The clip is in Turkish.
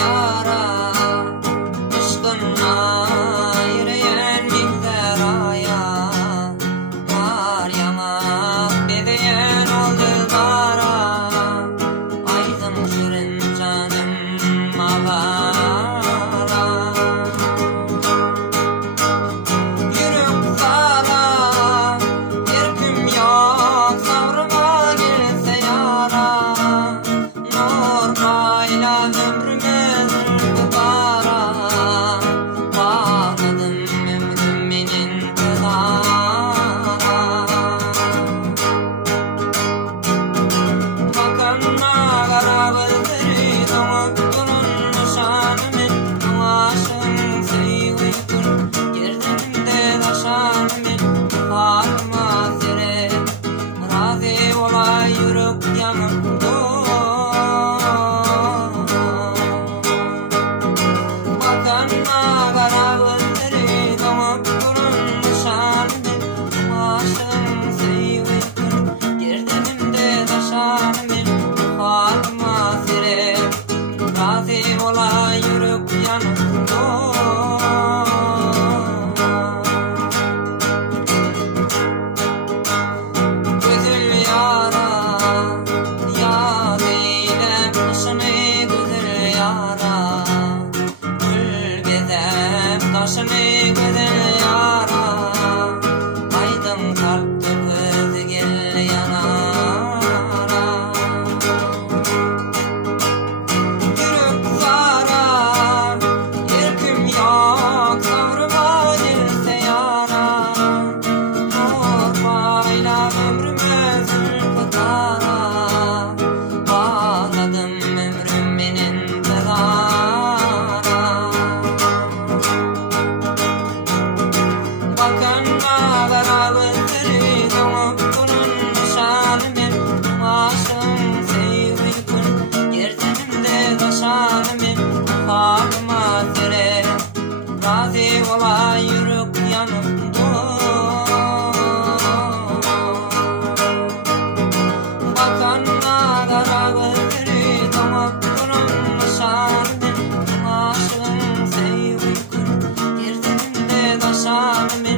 yara aşkınla yüreğen gider aya var yanak bedeyen oldu bara aydın şirin canım avara yürük zara yerkim yok savruma gelse yara nur bayla ömrümüzün bu bara bağladım ömrümün kılara bakanma kara gözleri damak durun nişanımın aşığın sevgilin yerdenimde taşanımın farkıma sere razı olay yürük yanımda bakanma kara gözleri damak durun nişanımın aşığın sevgilin yerdenimde taşanımın farkıma sere razı olay yürük yanımda güzel yara yad eyle başını güzel yara gül gezem taşını güzel yara aydın kalpte göz gel yanara yürük zara yerkim yok savruma gelse yara nur bayla ömrümüzün kıtara bağladım ömrümün kılara bakanma kara gözleri damak durun nişanımın aşığın sevgilin yerdenimde taşanımın farkıma sere razı olay yürük yanımda bakanma kara gözleri damak durun nişanımın aşığın sevgilin yerdenimde taşanımın